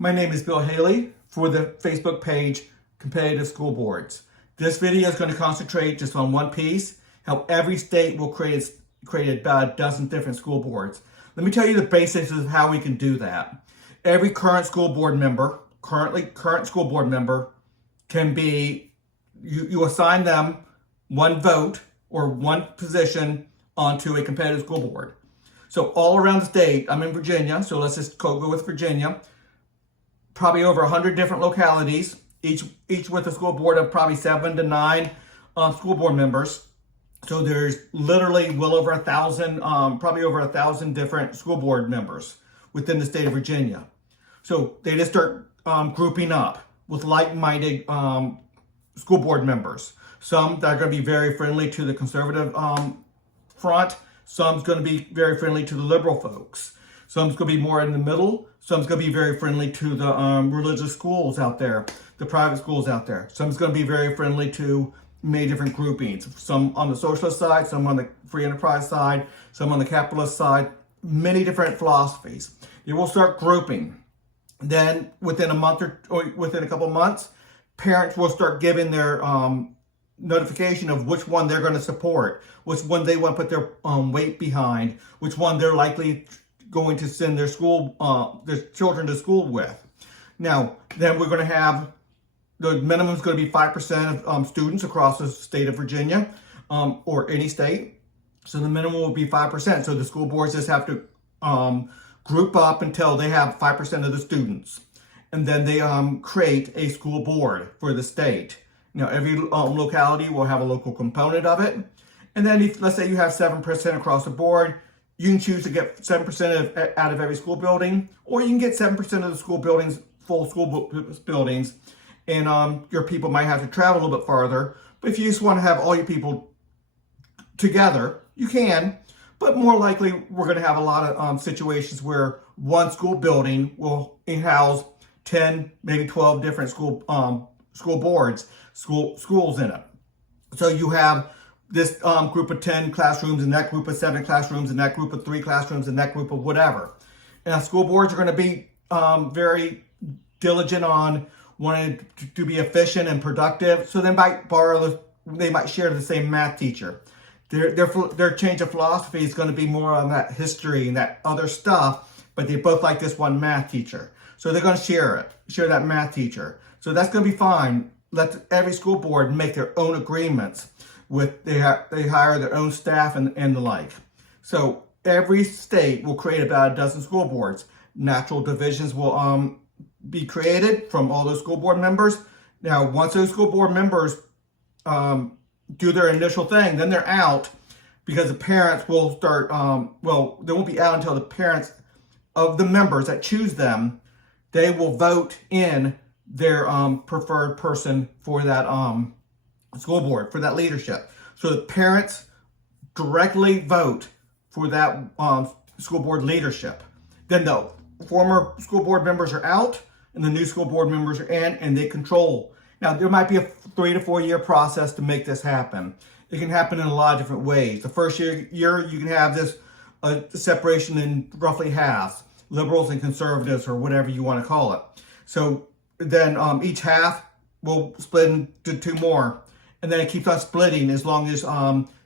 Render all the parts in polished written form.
My name is Bill Haley for the Facebook page Competitive School Boards. This video is going to concentrate just on one piece, how every state will create about a dozen different school boards. Let me tell you the basics of how we can do that. Every current school board member, current school board member can be, you assign them one vote or one position onto a competitive school board. So all around the state, I'm in Virginia, so let's just go with Virginia. Probably over 100 different localities, each with a school board of probably 7 to 9 school board members. So there's literally well over 1,000, probably over 1,000 different school board members within the state of Virginia. So they just start grouping up with like-minded school board members. Some that are going to be very friendly to the conservative front. Some's going to be very friendly to the liberal folks. Some's going to be more in the middle. Some's going to be very friendly to the religious schools out there, the private schools out there. Some's going to be very friendly to many different groupings. Some on the socialist side, some on the free enterprise side, some on the capitalist side, many different philosophies. You will start grouping. Then within a month or within a couple of months, parents will start giving their notification of which one they're going to support, which one they want to put their weight behind, which one they're likely going to send their children to school with. Now, then we're going to have, the minimum is going to be 5% of students across the state of Virginia, or any state. So the minimum will be 5%. So the school boards just have to group up until they have 5% of the students. And then they create a school board for the state. Now, every locality will have a local component of it. And then if, let's say you have 7% across the board, you can choose to get 7% out of every school building, or you can get 7% of the school buildings, full school buildings, and your people might have to travel a little bit farther. But if you just want to have all your people together, you can. But more likely, we're going to have a lot of situations where one school building will house 10, maybe 12 different school boards, schools in it. So you have this group of 10 classrooms and that group of 7 classrooms and that group of 3 classrooms and that group of whatever. And school boards are going to be very diligent on wanting to be efficient and productive. So they might share the same math teacher. Their change of philosophy is going to be more on that history and that other stuff, but they both like this one math teacher. So they're going to share that math teacher. So that's going to be fine. Let every school board make their own agreements with, they hire their own staff and the like. So every state will create about a dozen school boards. Natural divisions will be created from all those school board members. Now, once those school board members do their initial thing, then they're out, because the parents will start, well, they won't be out until the parents of the members that choose them, they will vote in their preferred person for that school board, for that leadership. So the parents directly vote for that school board leadership. Then the former school board members are out and the new school board members are in, and they control. Now, there might be a 3 to 4 year process to make this happen. It can happen in a lot of different ways. The first year you can have this separation in roughly halves, liberals and conservatives, or whatever you want to call it. So then each half will split into 2 more. And then it keeps on splitting as long as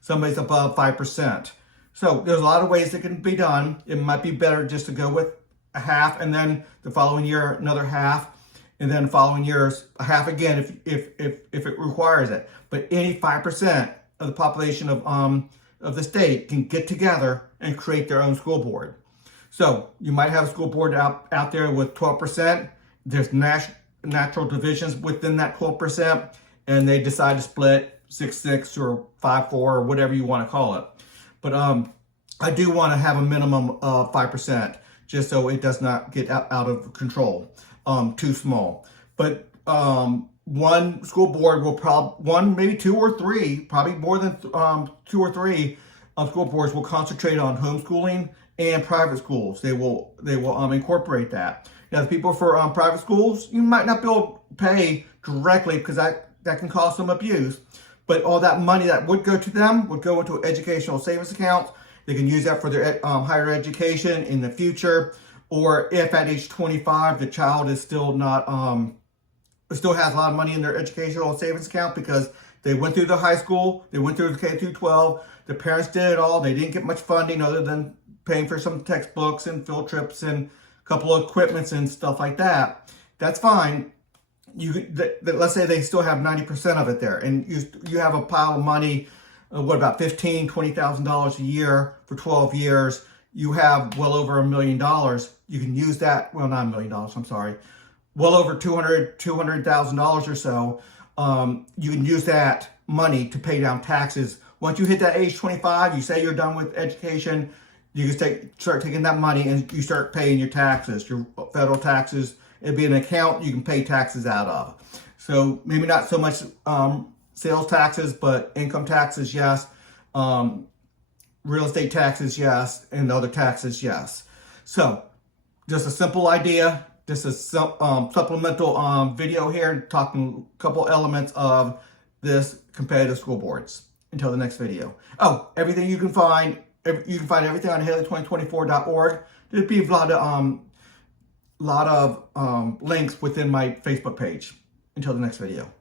somebody's above 5%. So there's a lot of ways that can be done. It might be better just to go with a half, and then the following year another half, and then the following years a half again if it requires it. But any 5% of the population of the state can get together and create their own school board. So you might have a school board out there with 12%. There's natural divisions within that 12%, and they decide to split 6-6 or 5-4 or whatever you want to call it. But I do want to have a minimum of 5%, just so it does not get out of control, too small. But one school board will maybe 2 or 3, probably more than 2 or 3 school boards will concentrate on homeschooling and private schools. They will incorporate that. Now, the people for private schools, you might not be able to pay directly, because that can cause some abuse. But all that money that would go to them would go into educational savings accounts. They can use that for their higher education in the future, or if at age 25 the child is still not still has a lot of money in their educational savings account because they went through the high school, they went through the K through 12, the parents did it all, they didn't get much funding other than paying for some textbooks and field trips and a couple of equipments and stuff like that. That's fine. Let's say they still have 90% of it there, and you have a pile of money, what about $15,000, $20,000 a year for 12 years. You have well over $1 million. You can use that, well, not $1 million, I'm sorry, well over $200,000 or so. You can use that money to pay down taxes. Once you hit that age 25, you say you're done with education, you can start taking that money and you start paying your taxes, your federal taxes. It'd be an account you can pay taxes out of. So maybe not so much sales taxes, but income taxes, yes. Real estate taxes, yes. And other taxes, yes. So just a simple idea. Just a supplemental video here, talking a couple elements of this competitive school boards. Until the next video. Oh, everything you can find everything on Haley2024.org. There'll be a lot of links within my Facebook page. Until the next video.